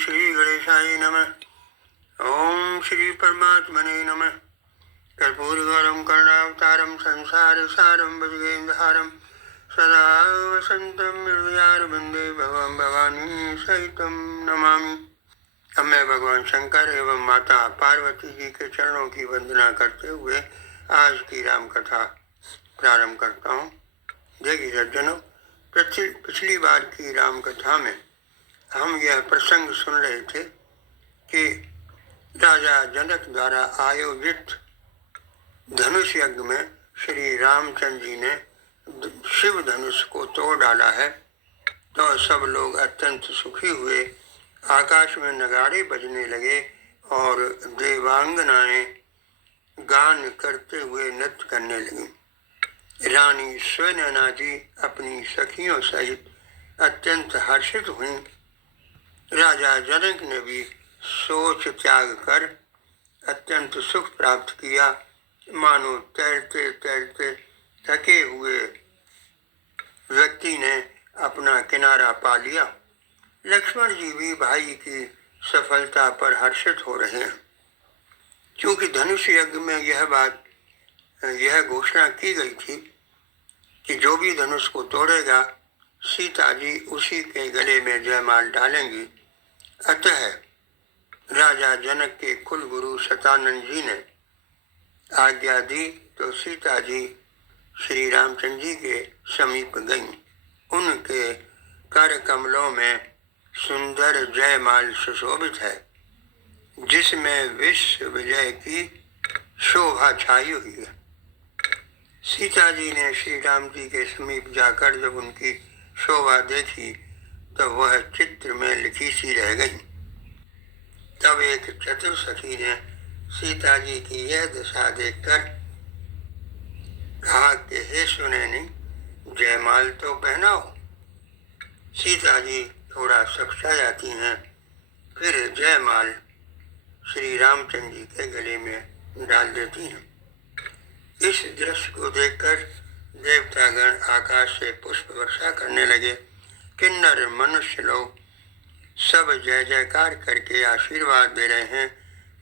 श्री गणेशाय नमः। ओम श्री परमात्मने नमः। कर्पूरगौरं करुणावतारं संसारसारं भुजगेन्द्रहारं सदा वसन्तं हृदयारविन्दे भवं भवानी सहितं नमामि। अब मैं भगवान शंकर एवं माता पार्वती जी के चरणों की वंदना करते हुए आज की राम कथा प्रारंभ करता हूँ। देखिए सज्जनों, पिछली बार की राम कथा में हम यह प्रसंग सुन रहे थे कि राजा जनक द्वारा आयोजित धनुष यज्ञ में श्री रामचंद्र जी ने शिव धनुष को तोड़ डाला है। तो सब लोग अत्यंत सुखी हुए, आकाश में नगाड़े बजने लगे और देवांगनाएं गान करते हुए नृत्य करने लगी। रानी स्वनैना जी अपनी सखियों सहित अत्यंत हर्षित हुई। राजा जनक ने भी सोच त्याग कर अत्यंत सुख प्राप्त किया, मानो तैरते तैरते थके हुए व्यक्ति ने अपना किनारा पा लिया। लक्ष्मण जी भी भाई की सफलता पर हर्षित हो रहे हैं, क्योंकि धनुष यज्ञ में यह घोषणा की गई थी कि जो भी धनुष को तोड़ेगा सीता जी उसी के गले में जयमाल डालेंगी। अतः राजा जनक के कुल गुरु शतानंद जी ने आज्ञा दी तो सीता जी श्री रामचंद्र जी के समीप गईं। उनके कर कमलों में सुंदर जयमाल सुशोभित है, जिसमें विश्व विजय की शोभा छाई हुई है। सीता जी ने श्री राम जी के समीप जाकर जब उनकी शोभा देखी तो वह चित्र में लिखी सी रह गई। तब एक चतुर सखी ने सीता जी की यह दशा देखकर कहा कि हे सुनैनी, जयमाल तो पहनाओ। सीता जी थोड़ा सकचा जाती हैं, फिर जयमाल श्री रामचंद्र जी के गले में डाल देती हैं। इस दृश्य को देखकर देवतागण आकाश से पुष्प वर्षा करने लगे। किन्नर मनुष्य लोग सब जय जयकार करके आशीर्वाद दे रहे हैं।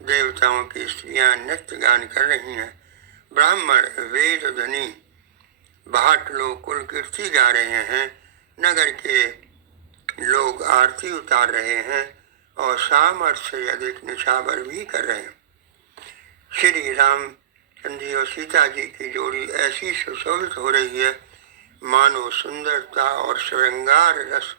देवताओं की स्त्रियां नृत्य गान कर रही हैं। ब्राह्मण वेद धनी भाट लोग कुल कीर्ति गा रहे हैं। नगर के लोग आरती उतार रहे हैं और सामर्थ्य से अधिक निछावर भी कर रहे हैं। श्री राम चंद्र जी और सीता जी की जोड़ी ऐसी सुशोभित हो रही है, मानो सुंदरता और श्रृंगार रस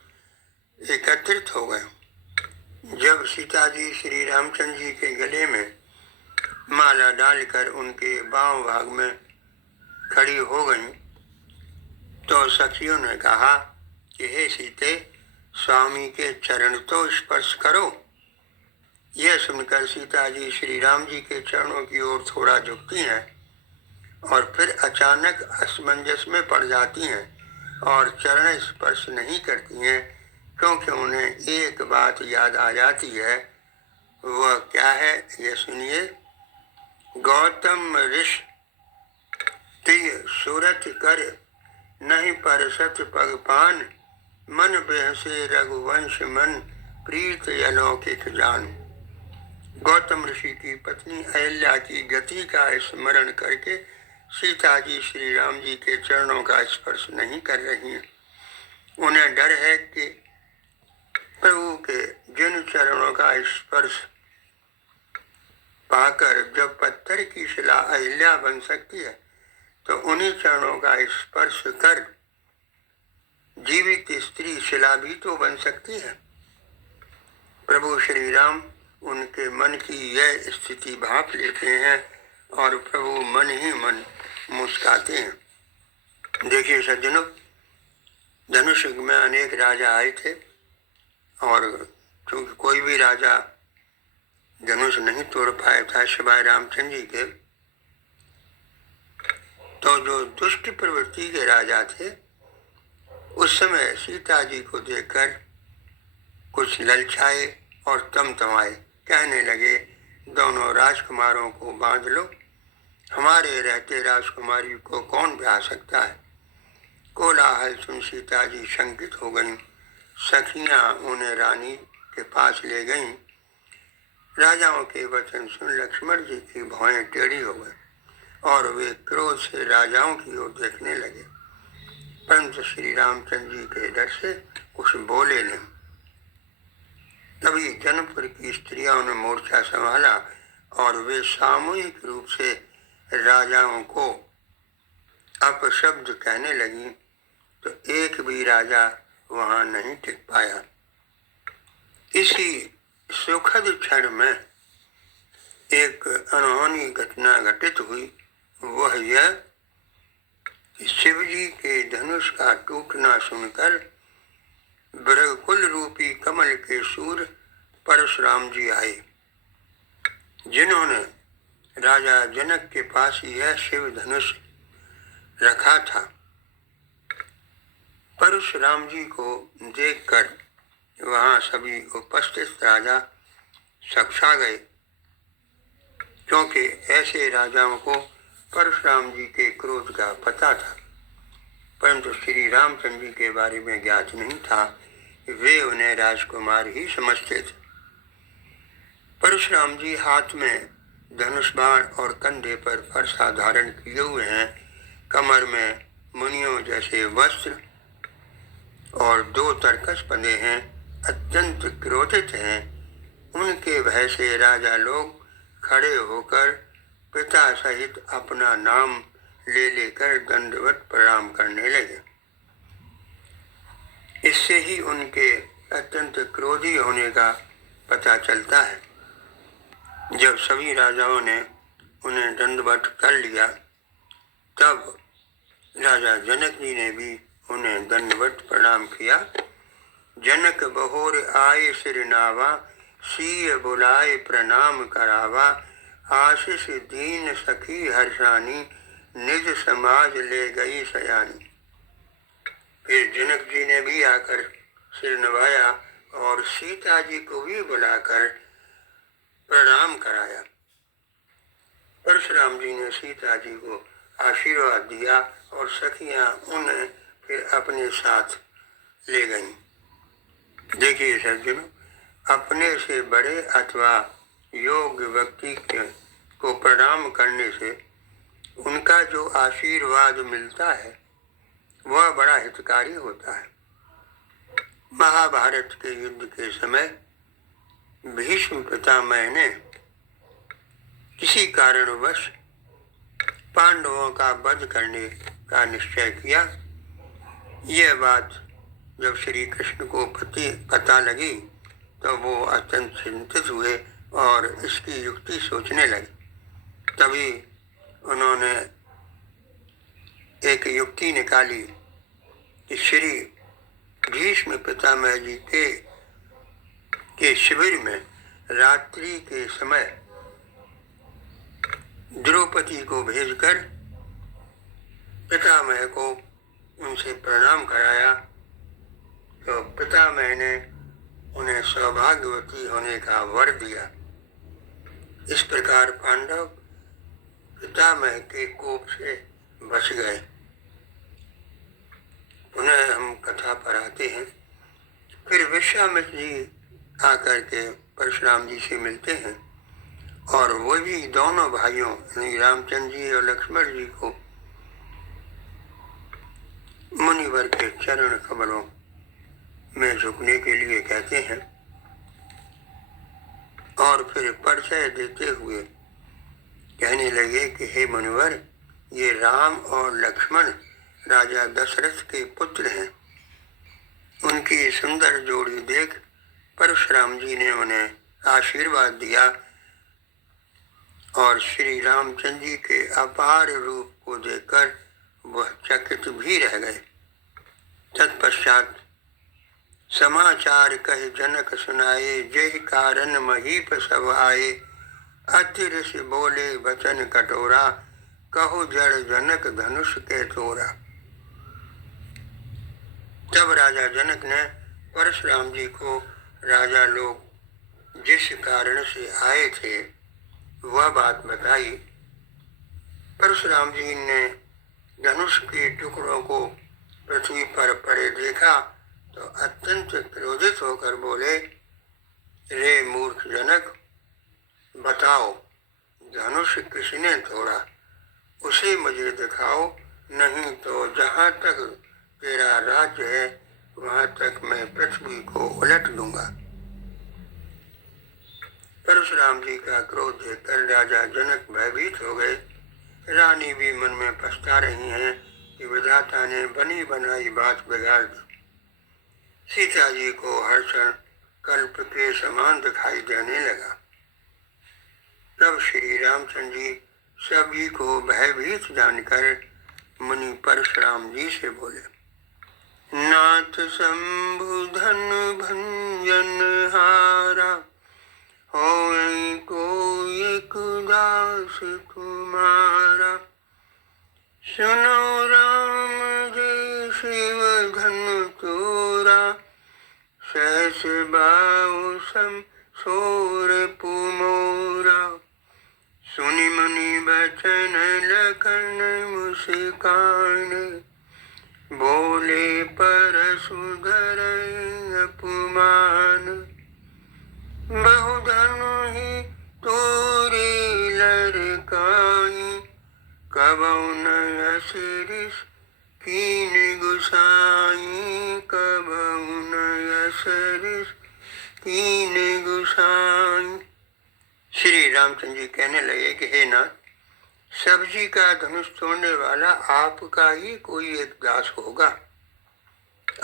एकत्रित हो गए। जब सीता जी श्री रामचंद्र जी के गले में माला डालकर उनके बांव भाग में खड़ी हो गईं, तो सखियों ने कहा कि हे सीते, स्वामी के चरण तो स्पर्श करो। यह सुनकर सीता जी श्री राम जी के चरणों की ओर थोड़ा झुकती हैं और फिर अचानक असमंजस में पड़ जाती हैं और चरण स्पर्श नहीं करती हैं, क्योंकि उन्हें एक बात याद आ जाती है। वह क्या है, ये सुनिए। गौतम ऋषि तिय सूरत कर, नहीं परसत पगपान, मन बेहसे रघुवंश मन, प्रीत अलौकिक जान। गौतम ऋषि की पत्नी अहिल्या की गति का स्मरण करके सीता जी श्री राम जी के चरणों का स्पर्श नहीं कर रही हैं। उन्हें डर है कि प्रभु के जिन चरणों का स्पर्श पाकर जब पत्थर की शिला अहिल्या बन सकती है, तो उन्हीं चरणों का स्पर्श कर जीवित स्त्री शिला भी तो बन सकती है। प्रभु श्री राम उनके मन की यह स्थिति भांप लेते हैं और प्रभु मन ही मन मुस्काते हैं। देखिए सज्जनों, धनुष युग में अनेक राजा आए थे और चूंकि कोई भी राजा धनुष नहीं तोड़ पाया था सिवाय रामचंद्र जी के, तो जो दुष्ट प्रवृत्ति के राजा थे उस समय सीता जी को देखकर कुछ ललचाए और तमतमाए, कहने लगे, दोनों राजकुमारों को बांध लो, हमारे रहते राजकुमारी को कौन ब्याह सकता है। कोलाहल सुन सीता जी शंकित हो गईं। सखियां उन्हें रानी के पास ले गईं। राजाओं के वचन सुन लक्ष्मण जी की भौहें टेढ़ी हो गई और वे क्रोध से राजाओं की ओर देखने लगे, परंतु श्री रामचंद्र जी के डर से कुछ बोले नहीं। तभी जनकपुर की स्त्रियों ने मोर्चा संभाला और वे सामूहिक रूप से राजाओं को अपशब्द कहने लगी, तो एक भी राजा वहां नहीं टिक पाया। इसी सुखद क्षण में एक अनहोनी घटना घटित हुई। वह यह कि शिव जी के धनुष का टूटना सुनकर बृहकुल रूपी कमल के सूर्य परशुराम जी आए, जिन्होंने राजा जनक के पास यह शिव धनुष रखा था। परशुराम जी को देखकर वहां सभी उपस्थित राजा सकसा गए, क्योंकि ऐसे राजाओं को परशुराम जी के क्रोध का पता था, परंतु श्री रामचंद्र जी के बारे में ज्ञात नहीं था। वे उन्हें राजकुमार ही समझते थे। परशुराम जी हाथ में धनुष बाण और कंधे पर फरसा धारण किए हुए हैं, कमर में मुनियों जैसे वस्त्र और 2 तरकस बंधे हैं, अत्यंत क्रोधित हैं। उनके भय से राजा लोग खड़े होकर पिता सहित अपना नाम ले लेकर दंडवत प्रणाम करने लगे। इससे ही उनके अत्यंत क्रोधी होने का पता चलता है। जब सभी राजाओं ने उन्हें दंडवत कर लिया, तब राजा जनक जी ने भी उन्हें दंडवत प्रणाम किया। जनक बहोर आए सिर नावा, सीय बुलाए प्रणाम करावा, आशीष दीन सखी हर्षानी, निज समाज ले गई सयानी। फिर जनक जी ने भी आकर सिर नवाया और सीता जी को भी बुलाकर प्रणाम कराया। परशुराम जी ने सीता जी को आशीर्वाद दिया और सखियां उन्हें फिर अपने साथ ले गईं। देखिए सज्जनों, अपने से बड़े अथवा योग्य व्यक्ति को प्रणाम करने से उनका जो आशीर्वाद मिलता है वह बड़ा हितकारी होता है। महाभारत के युद्ध के समय भीष्म पितामह ने किसी कारणवश पांडवों का वध करने का निश्चय किया। यह बात जब श्री कृष्ण को पता लगी तो वो अत्यंत चिंतित हुए और इसकी युक्ति सोचने लगे। तभी उन्होंने एक युक्ति निकाली कि श्री भीष्म पितामह जी के शिविर में रात्रि के समय द्रौपदी को भेजकर पितामह को उनसे प्रणाम कराया, तो पितामह ने उन्हें सौभाग्यवती होने का वर दिया। इस प्रकार पांडव पितामह के कोप से बच गए। पुनः हम कथा पर आते हैं। फिर विश्वामित्र जी आकर के परशुराम जी से मिलते हैं और वो भी दोनों भाइयों रामचंद्र जी और लक्ष्मण जी को मुनिवर के चरण कमलों में झुकने के लिए कहते हैं और फिर परिचय देते हुए कहने लगे कि हे मुनिवर, ये राम और लक्ष्मण राजा दशरथ के पुत्र हैं। उनकी सुंदर जोड़ी देख परशुराम जी ने उन्हें आशीर्वाद दिया और श्री रामचंद्र जी के अपार रूप को देखकर वह चकित भी रह गए। तत्पश्चात समाचार कह जनक सुनाए, जय कारण महीप सब आए, अति ऋषि बोले वचन कटोरा, कहो जड़ जनक धनुष के तोरा। तब राजा जनक ने परशुराम जी को राजा लोग जिस कारण से आए थे वह बात बताई। परशुराम जी ने धनुष के टुकड़ों को पृथ्वी पर पड़े देखा तो अत्यंत क्रोधित होकर बोले, तक मैं पृथ्वी को उलट दूंगा। परशुराम जी का क्रोध देखकर राजा जनक भयभीत हो गए। रानी भी मन में पछता रही हैं कि विधाता ने बनी बनाई बात बिगाड़ दी। सीता जी को हर क्षण कल्प के समान दिखाई देने लगा। तब श्री रामचंद्र जी सभी को भयभीत जानकर मुनि परशुराम जी से बोले, नाथ शंभु धन भंजन हारा, होई को एक दास तुम्हारा। सुनो राम जय शिव धन तोरा, सहस बाहु सम सोर पुमोरा। सुनि मुनि बचन लखन मुस्कान, बोले परशुधर अपमान। बहुधनु ही तोरे लड़काई, कबहु न असरिस कीन गुसाई। कबहु न असरिस कीन गुसाई। श्री रामचंद्र जी कहने लगे कि हे नाथ, सब्जी का धनुष तोड़ने वाला आपका ही कोई एक दास होगा।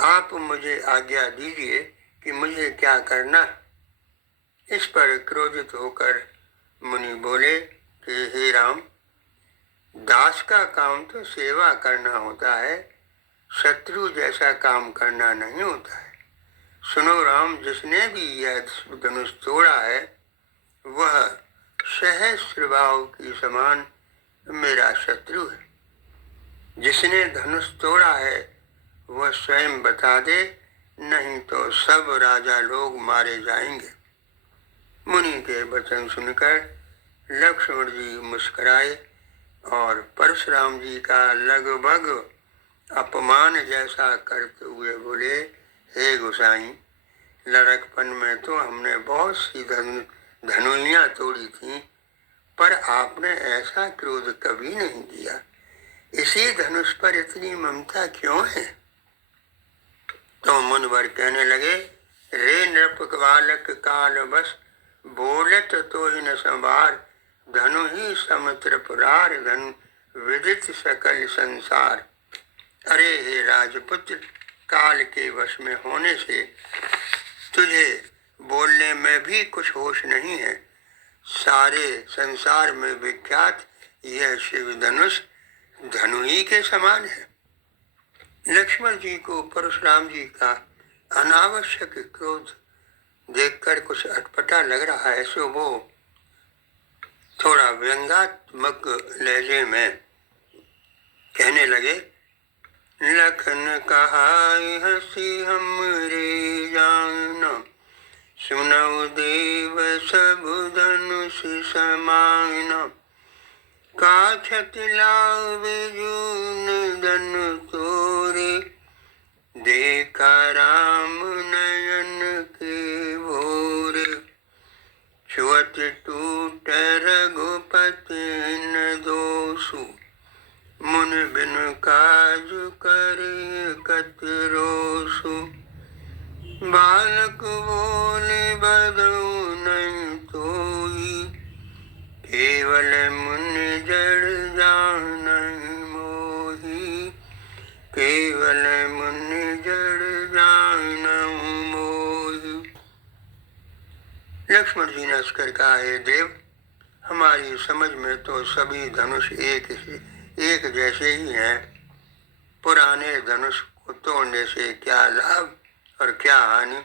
आप मुझे आज्ञा दीजिए कि मुझे क्या करना। इस पर क्रोधित होकर मुनि बोले कि हे राम, दास का काम तो सेवा करना होता है, शत्रु जैसा काम करना नहीं होता है। सुनो राम, जिसने भी यह धनुष तोड़ा है वह सहस्र बाहु की समान मेरा शत्रु है। जिसने धनुष तोड़ा है वह स्वयं बता दे, नहीं तो सब राजा लोग मारे जाएंगे। मुनि के वचन सुनकर लक्ष्मण जी मुस्कुराए और परशुराम जी का लगभग अपमान जैसा करते हुए बोले, हे गोसाई, लड़कपन में तो हमने बहुत सी धनुइयाँ तोड़ी थी, पर आपने ऐसा क्रोध कभी नहीं किया। इसी धनुष पर इतनी ममता क्यों है? तो मुनिवर कहने लगे, रे नृप बालक काल बस, बोलत तो ही न संभार। धनु ही सम त्रिपुरार, धनु विदित सकल संसार। अरे हे राजपुत्र, काल के वश में होने से तुझे बोलने में भी कुछ होश नहीं है। सारे संसार में विख्यात यह शिव धनुष धनु ही के समान है। लक्ष्मण जी को परशुराम जी का अनावश्यक क्रोध देखकर कुछ अटपटा लग रहा है, सो वो थोड़ा व्यंग्यात्मक लहजे में कहने लगे, लखन कहाई हंसी हमरे जाना, सुनऊ देव सब धनुष समाना। का क्षति लावे जून धन तोरे, देखा राम नयन के भोरे। छुअत टूट रघुपति न दोषु, मुन बिन काज करे कत रोसु। बालक बोले बदऊ नहीं तोई, केवल मुन जड़ जान मोही। केवल मुन जड़ जान मोही। लक्ष्मण जी ने हंसकर कहा, हे देव, हमारी समझ में तो सभी धनुष एक जैसे ही हैं। पुराने धनुष को तोड़ने से क्या लाभ और क्या हानि।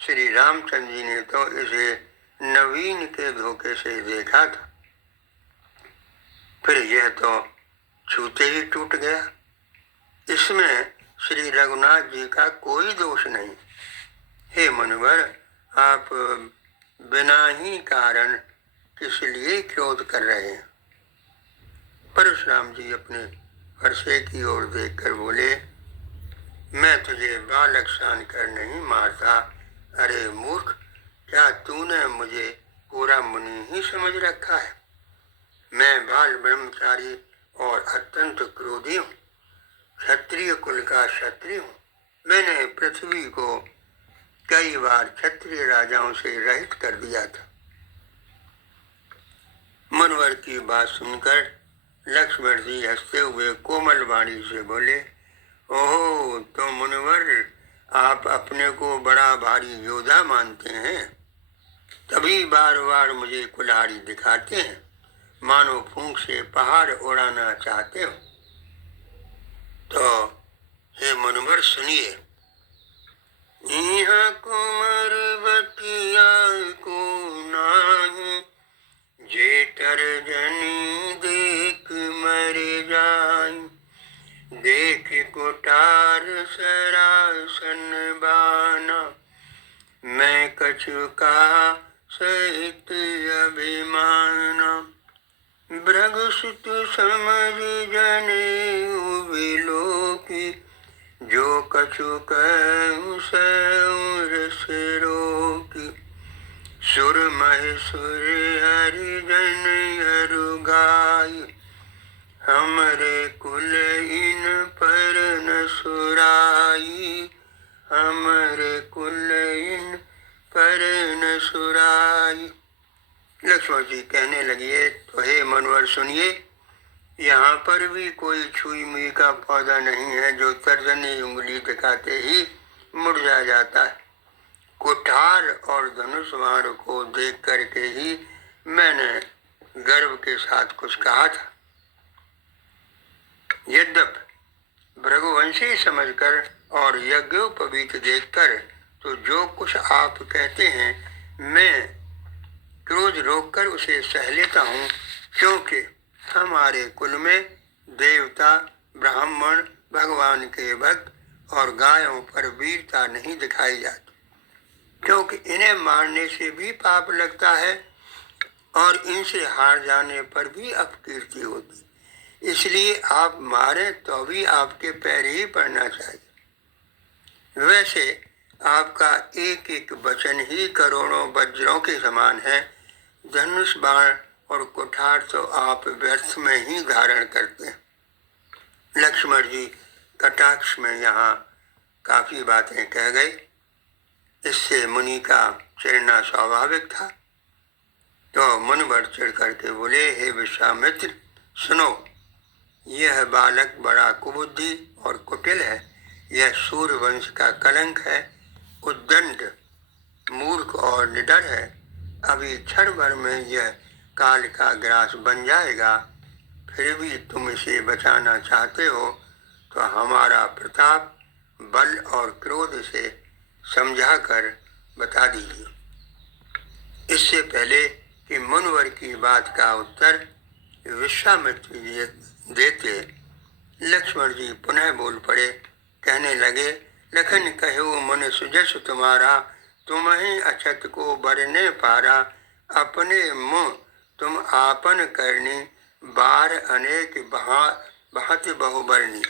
श्री रामचंद्र जी ने तो इसे नवीन के धोखे से देखा था, फिर यह तो छूते ही टूट गया। इसमें श्री रघुनाथ जी का कोई दोष नहीं। हे मुनिवर, आप बिना ही कारण किस लिए क्रोध कर रहे हैं? परशुराम जी अपने वर्षे की ओर देखकर बोले, मैं तुझे बालक सान कर नहीं मारता। अरे मूर्ख, क्या तूने मुझे पूरा मुनि ही समझ रखा है? मैं बाल ब्रह्मचारी और अत्यंत क्रोधी हूँ, क्षत्रिय कुल का क्षत्रिय हूँ, मैंने पृथ्वी को कई बार क्षत्रिय राजाओं से रहित कर दिया था। मुनिवर की बात सुनकर लक्ष्मण जी हंसते हुए कोमल वाणी से बोले, ओहो, तो मुनिवर आप अपने को बड़ा भारी योद्धा मानते हैं, तभी बार बार मुझे कुल्हाड़ी दिखाते हैं, मानो फूंक से पहाड़ उड़ाना चाहते हो। तो हे मुनिवर सुनिए, यहाँ कुंवर बतिया को नाही, जेठर जनी देख मर जाई, देख कुठार सरासन बाना, मैं कछु कहा सहित अभिमाना, भृगुसुत समझ जनेऊ बिलोकी, जो कछु कहूँ सऊ रस रोकी, सुर महेश्वर हरिजन अरु गाय, हमरे कुल इन पर न सुराई, हमरे कुल इन पर न सुराई। लक्ष्मण जी कहने लगे, तो हे मनवर सुनिए, यहाँ पर भी कोई छुई मुई का पौधा नहीं है जो तर्जनी उंगली दिखाते ही मुरझा जाता है। कुठार और धनुष बाण को देख करके ही मैंने गर्व के साथ कुछ कहा था। यद्यपि भृगुवंशी समझकर और यज्ञोपवीत देखकर तो जो कुछ आप कहते हैं मैं क्रोध रोककर उसे सह लेता हूँ, क्योंकि हमारे कुल में देवता, ब्राह्मण, भगवान के भक्त और गायों पर वीरता नहीं दिखाई जाती, क्योंकि इन्हें मारने से भी पाप लगता है और इनसे हार जाने पर भी अपकीर्ति होती। इसलिए आप मारें तो भी आपके पैर ही पड़ना चाहिए। वैसे आपका एक एक वचन ही करोड़ों वज्रों के समान है। धनुष बाण और कुठार तो आप व्यर्थ में ही धारण करते हैं। लक्ष्मण जी कटाक्ष में यहाँ काफी बातें कह गए। इससे मुनि का चिढ़ना स्वाभाविक था। तो मुनिवर चिढ़ करके बोले, हे विश्वामित्र सुनो, यह बालक बड़ा कुबुद्धि और कुटिल है, यह सूर्यवंश का कलंक है, उद्दंड, मूर्ख और निडर है। अभी क्षण भर में यह काल का ग्रास बन जाएगा, फिर भी तुम इसे बचाना चाहते हो तो हमारा प्रताप, बल और क्रोध से समझाकर बता दीजिए। इससे पहले कि मुनिवर की बात का उत्तर विश्वामित्र जी देते, लक्ष्मण जी पुनः बोल पड़े। कहने लगे, लखन कहो मन सुजस तुम्हारा, तुम्हें अछत को बरने पारा, अपने मुँह तुम आपन करनी, बार अनेक बहत बहुबरनी।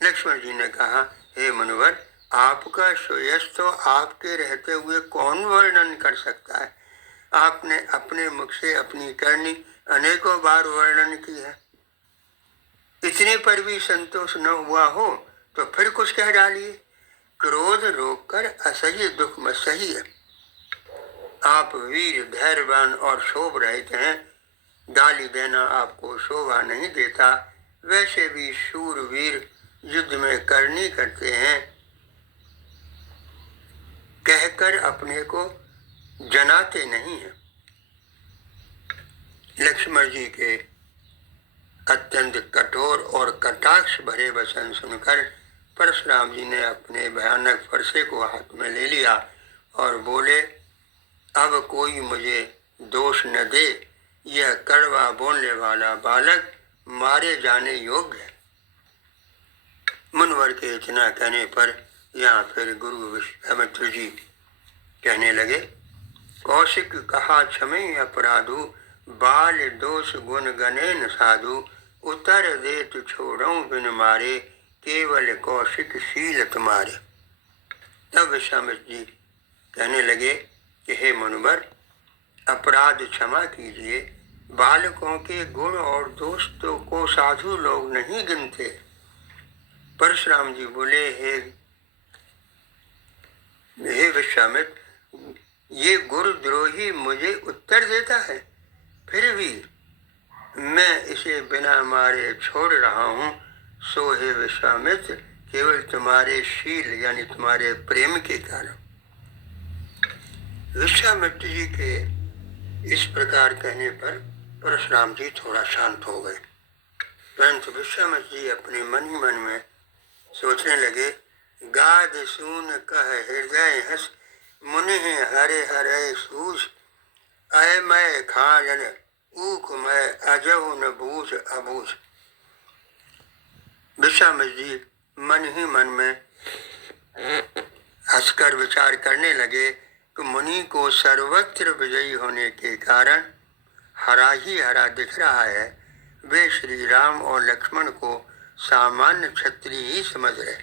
लक्ष्मण जी ने कहा, हे मुनिवर, आपका सुयश तो आपके रहते हुए कौन वर्णन कर सकता है। आपने अपने मुख से अपनी करनी अनेकों बार वर्णन की है। इतने पर भी संतोष न हुआ हो तो फिर कुछ कह डालिए। क्रोध रोककर असह्य दुख मत सहिए। आप वीर, धैर्यवान और शोभ रहित हैं, गाली देना आपको शोभा नहीं देता। वैसे भी शूरवीर युद्ध में करनी करते हैं, कहकर अपने को जनाते नहीं हैं। लक्ष्मण जी के अत्यंत कठोर और कटाक्ष भरे वचन सुनकर परशुराम जी ने अपने भयानक फरसे को हाथ में ले लिया और बोले, अब कोई मुझे दोष न दे, यह कड़वा बोलने वाला बालक मारे जाने योग्य है। मुनिवर के इतना कहने पर यहाँ फिर गुरु विश्वामित्र जी कहने लगे, कौशिक कहा क्षमे अपराधु, बाल दोष गुण गणेन साधु, उतर दे तु छोड़ो बिन मारे, केवल कौशिक शील तुम्हारे। तब विश्वामित्र जी कहने लगे कि हे मुनिवर, अपराध क्षमा कीजिए। बालकों के गुण और दोष को साधु लोग नहीं गिनते। परशुराम जी बोले, हे विश्वामित्र, ये गुरुद्रोही मुझे उत्तर देता है, फिर भी मैं इसे बिना मारे छोड़ रहा हूँ। सो हे विश्वामित्र, केवल तुम्हारे शील यानी तुम्हारे प्रेम के कारण। विश्वामित्र जी के इस प्रकार कहने पर परशुराम जी थोड़ा शांत हो गए, परंतु विश्वामित्र जी अपने मन ही मन में सोचने लगे, गाद सून कह हृदय हस, मुनि हरे हरे सूस, अय मैं खाजन ऊक मैं अजहु न बूझ अबूझ। विश्वामित्र जी मन ही मन में हंसकर विचार करने लगे कि मुनि को सर्वत्र विजयी होने के कारण हरा ही हरा दिख रहा है, वे श्री राम और लक्ष्मण को सामान्य क्षत्रिय ही समझ रहे,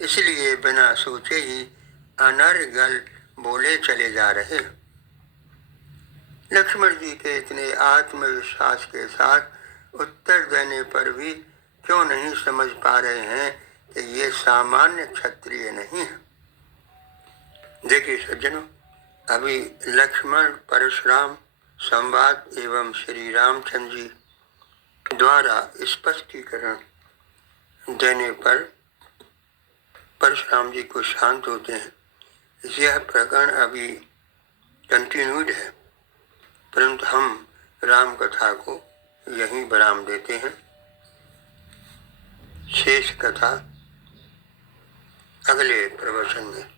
इसलिए बिना सोचे ही अनर्गल बोले चले जा रहे। लक्ष्मण जी के इतने आत्मविश्वास के साथ उत्तर देने पर भी क्यों नहीं समझ पा रहे हैं कि ये सामान्य क्षत्रिय नहीं है। देखिए सज्जनों, अभी लक्ष्मण परशुराम संवाद एवं श्री रामचंद्र जी द्वारा स्पष्टीकरण देने पर परशुराम जी को शांत होते हैं। यह प्रकरण अभी कंटिन्यूड है, परंतु हम राम कथा को यहीं विराम देते हैं। शेष कथा अगले प्रवचन में।